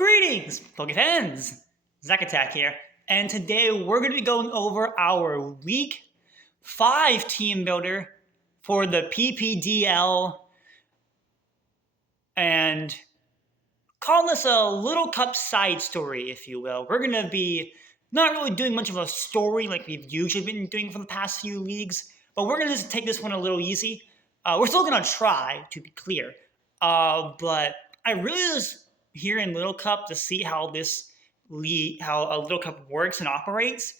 Greetings, Poke fans! Zack Attack here, and today we're going to be going over our Week 5 team builder for the PPDL and call this a little cup side story, if you will. We're going to be not really doing much of a story like we've usually been doing for the past few leagues, but we're going to just take this one a little easy. We're still going to try, to be clear, but I really just here in Little Cup to see how this league, how a Little Cup works and operates.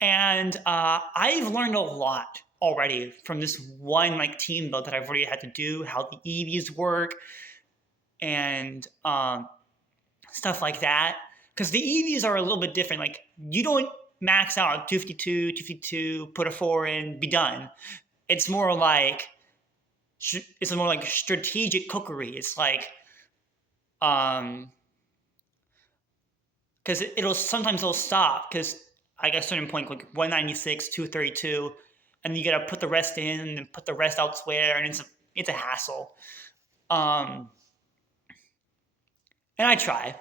And I've learned a lot already from this one team build that I've already had to do, how the EVs work, and stuff like that. Because the EVs are a little bit different. Like you don't max out at 252, put a 4 in, be done. It's more like strategic cookery. It's like because sometimes it'll stop because I get a certain point like 196, 232, and you gotta put the rest in and then put the rest elsewhere, and it's a hassle. And I tried.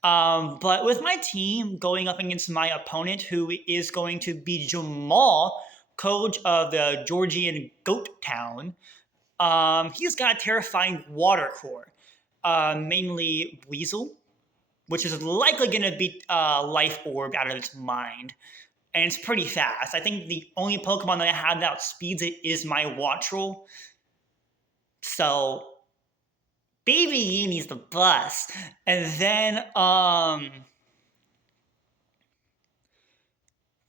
But with my team going up against my opponent, who is going to be Jamal, coach of the Georgian GOAT Town, he's got a terrifying water core. Mainly Weasel, which is likely going to beat Life Orb out of its mind. And it's pretty fast. I think the only Pokemon that I have that outspeeds it is my Wattrel. So, Baby Yeeni's the bus. And then,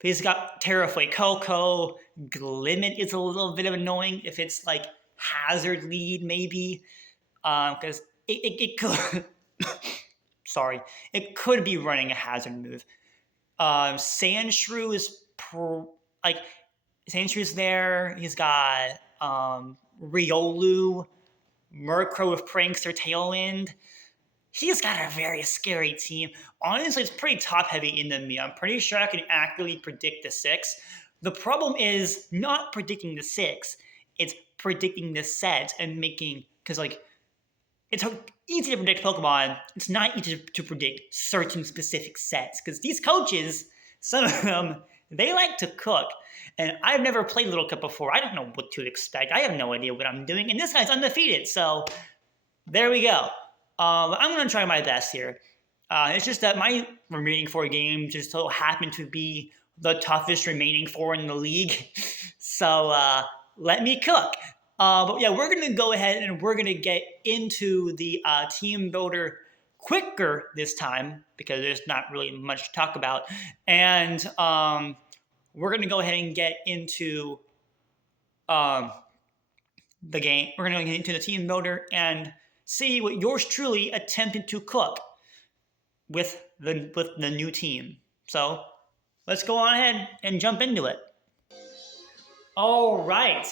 he's got Terraflay Coco. Glimmet is a little bit of annoying if it's like Hazard Lead, maybe. Because it could sorry, it could be running a hazard move. Sandshrew is Sandshrew's there. He's got Riolu, Murkrow with Prankster Tailwind. He's got a very scary team. Honestly, it's pretty top heavy in the me. I'm pretty sure I can accurately predict the 6. The problem is not predicting the 6. It's predicting the set and making because it's easy to predict Pokemon. It's not easy to predict certain specific sets because these coaches, some of them, they like to cook. And I've never played Little Cup before. I don't know what to expect. I have no idea what I'm doing. And this guy's undefeated. So there we go. I'm going to try my best here. It's just that my remaining 4 games just so happen to be the toughest remaining 4 in the league. So let me cook. But yeah, we're going to go ahead and we're going to get into the team builder quicker this time because there's not really much to talk about. And we're going to go ahead and get into the game. We're going to get into the team builder and see what yours truly attempted to cook with the new team. So let's go on ahead and jump into it. All right.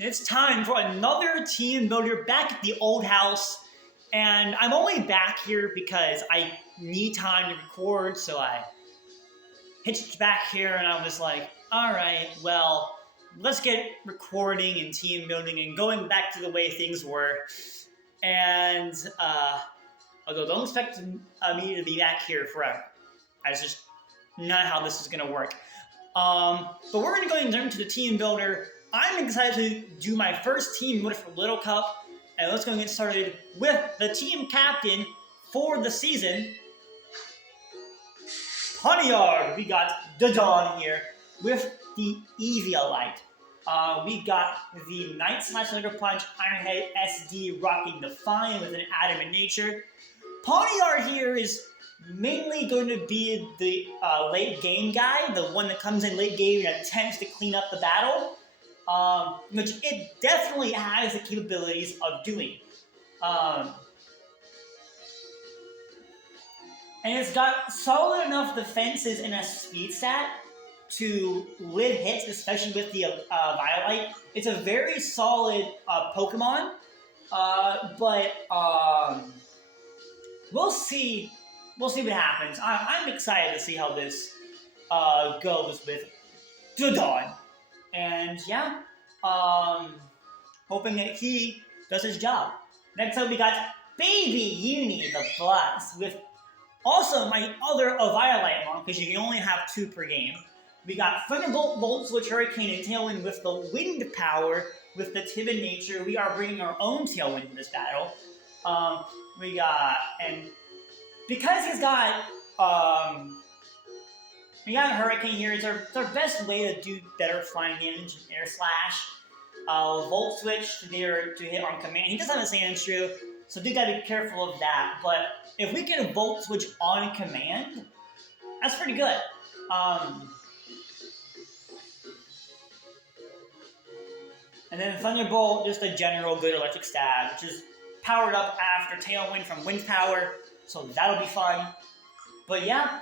It's time for another team builder back at the old house. And I'm only back here because I need time to record. So I hitched back here and I was like, all right, well, let's get recording and team building and going back to the way things were. And although don't expect me to be back here forever. That's just not how this is going to work. But we're going to go and jump into the team builder. I'm excited to do my first team builder for Little Cup, and let's go and get started with the team captain for the season. Poniard, we got Dodon here with the Eviolite. We got the Night Slash Sucker Punch Ironhead SD rocking Define with an Adamant Nature. Poniard here is mainly going to be the late game guy, the one that comes in late game and attempts to clean up the battle. Which it definitely has the capabilities of doing. And it's got solid enough defenses and a speed stat to live hits, especially with the Violite. It's a very solid Pokemon, but we'll see. We'll see what happens. I'm excited to see how this goes with Dodon. And yeah, hoping that he does his job. Next up, we got Baby Uni the Blast with also my other Violet monk, because you can only have 2 per game. We got Thunderbolt, Volt Switch, Hurricane, and Tailwind with the wind power. With the timid nature, we are bringing our own Tailwind to this battle. We got, and because he's got, we got Hurricane here, it's our best way to do better flying damage and Air Slash. Volt Switch to hit on command. He does have a Sand Shrew, so do gotta be careful of that. But if we get a Volt Switch on command, that's pretty good. And then Thunderbolt, just a general good electric stab, which is powered up after Tailwind from Wind Power, so that'll be fun. But yeah,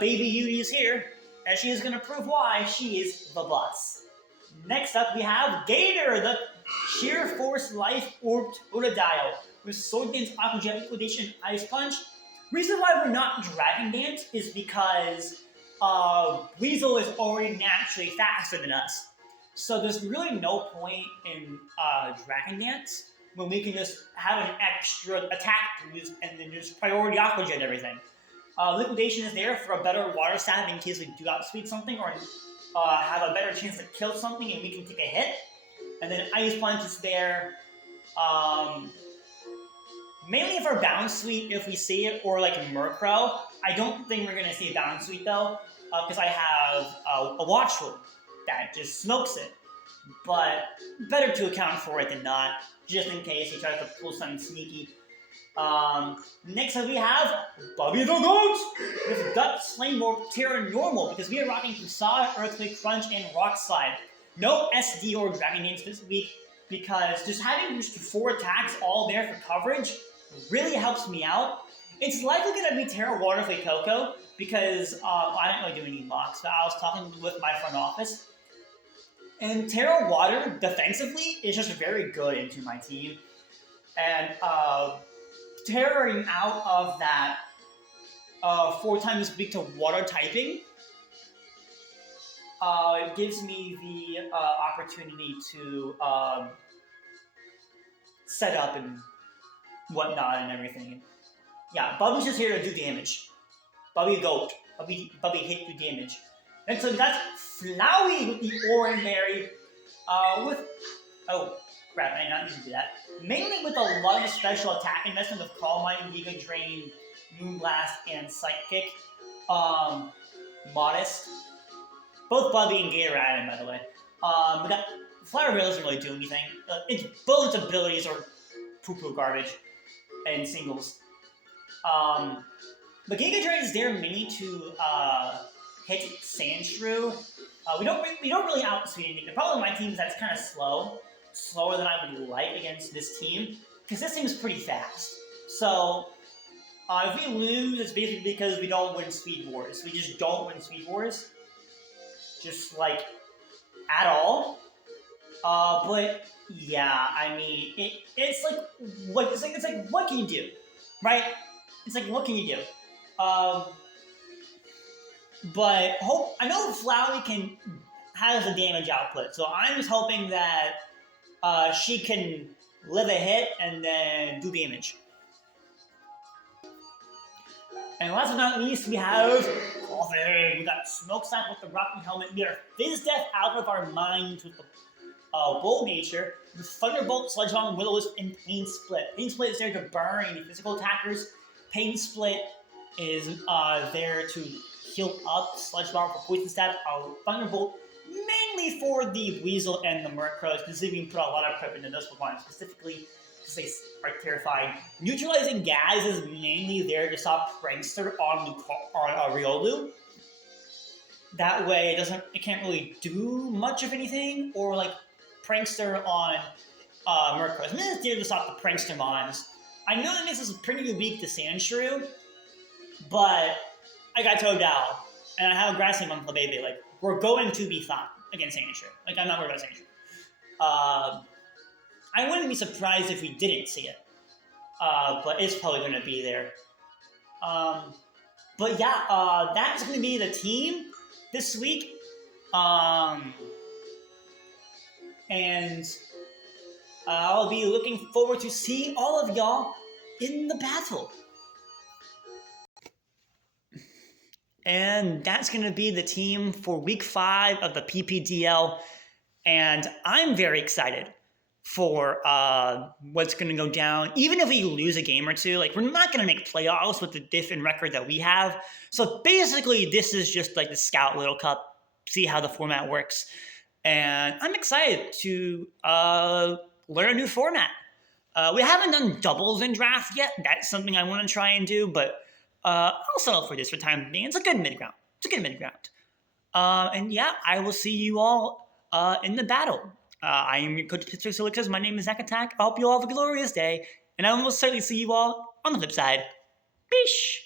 Baby Yuri is here, and she is going to prove why she is the boss. Next up, we have Gator, the Sheer Force Life Orb Totodile, with Sword Dance, Aqua Jet, Liquidation, Ice Punch. Reason why we're not Dragon Dance is because Weasel is already naturally faster than us. So there's really no point in Dragon Dance when we can just have an extra attack boost and then just priority Aqua Jet everything. Liquidation is there for a better water stab in case we do outspeed something or have a better chance to kill something and we can take a hit. And then Ice Punch is there. Mainly for Bounce Sweep if we see it, or like Murkrow. I don't think we're going to see a Bounce Sweep though, because I have a Watchful that just smokes it. But better to account for it than not, just in case he tries to pull something sneaky. Next up we have Bobby the Goat with Gut, Flame Orb, Terra Normal, because we are rocking Facade, Earthquake, Crunch, and Rock Slide. No SD or Dragon Dance this week, because just having just 4 attacks all there for coverage really helps me out. It's likely going to be Terra Water for Coco, because I don't really do any locks, but I was talking with my front office. And Terra Water, defensively, is just very good into my team. And Terroring out of that 4 times weak to water typing it gives me the opportunity to set up and whatnot and everything. Yeah, Bubby's just here to do damage. Bubby Goat. Bubby hit do damage. Next up, that's Flowey with the Orange Berry. Oh, crap, I did not need to do that. Mainly with a lot of special attack investment with Calm Mind, Giga Drain, Moonblast, and Psychic. Modest. Both Bubby and Gator Adam, by the way. We got Flower Veil doesn't really do anything. Both its abilities are poo-poo garbage and singles. But Giga Drain is there mainly to hit Sandshrew. We don't really outspeed anything. The problem with my team is that it's kind of slower than I would like against this team, because this team is pretty fast. So if we lose, it's basically because we don't win Speed Wars. We just don't win Speed Wars, just like at all. But yeah, I mean, it's like what can you do, right? It's like what can you do? But I know Flowey has a damage output, so I'm just hoping that she can live a hit and then do damage. And last but not least, we have Coffee. We got Smokestack with the Rocking Helmet. We are Fizz Death out of our minds with the Bold Nature. The Thunderbolt, Sludge Bomb, Will-O-Wisp, and Pain Split. Pain Split is there to burn any physical attackers. Pain Split is there to heal up. Sludge Bomb for Poison Stab. Thunderbolt mainly for the Weasel and the Murkrow, because we can put a lot of prep into those Pokemon, specifically because they are terrifying. Neutralizing Gas is mainly there to stop Prankster on Riolu. That way it can't really do much of anything, or like Prankster on Murkrow. And then it's there to stop the Prankster mons. I know that makes us pretty weak to Sandshrew, but I got Totodile, and I have a Grassy Monk baby. Like, we're going to be fine against Sandshrew. Like, I'm not worried about Sandshrew. I wouldn't be surprised if we didn't see it. But it's probably going to be there. But yeah, that's going to be the team this week. And I'll be looking forward to seeing all of y'all in the battle. And that's going to be the team for week 5 of the PPDL. And I'm very excited for what's going to go down. Even if we lose a game or two, like we're not going to make playoffs with the different record that we have. So basically, this is just like the Scout Little Cup. See how the format works. And I'm excited to learn a new format. We haven't done doubles in draft yet. That's something I want to try and do, but I'll settle for this for time being. It's a good mid ground. And yeah, I will see you all in the battle. I am your coach, Pittsburgh Silicas. My name is Zach Attack. I hope you all have a glorious day, and I will most certainly see you all on the flip side. Peace.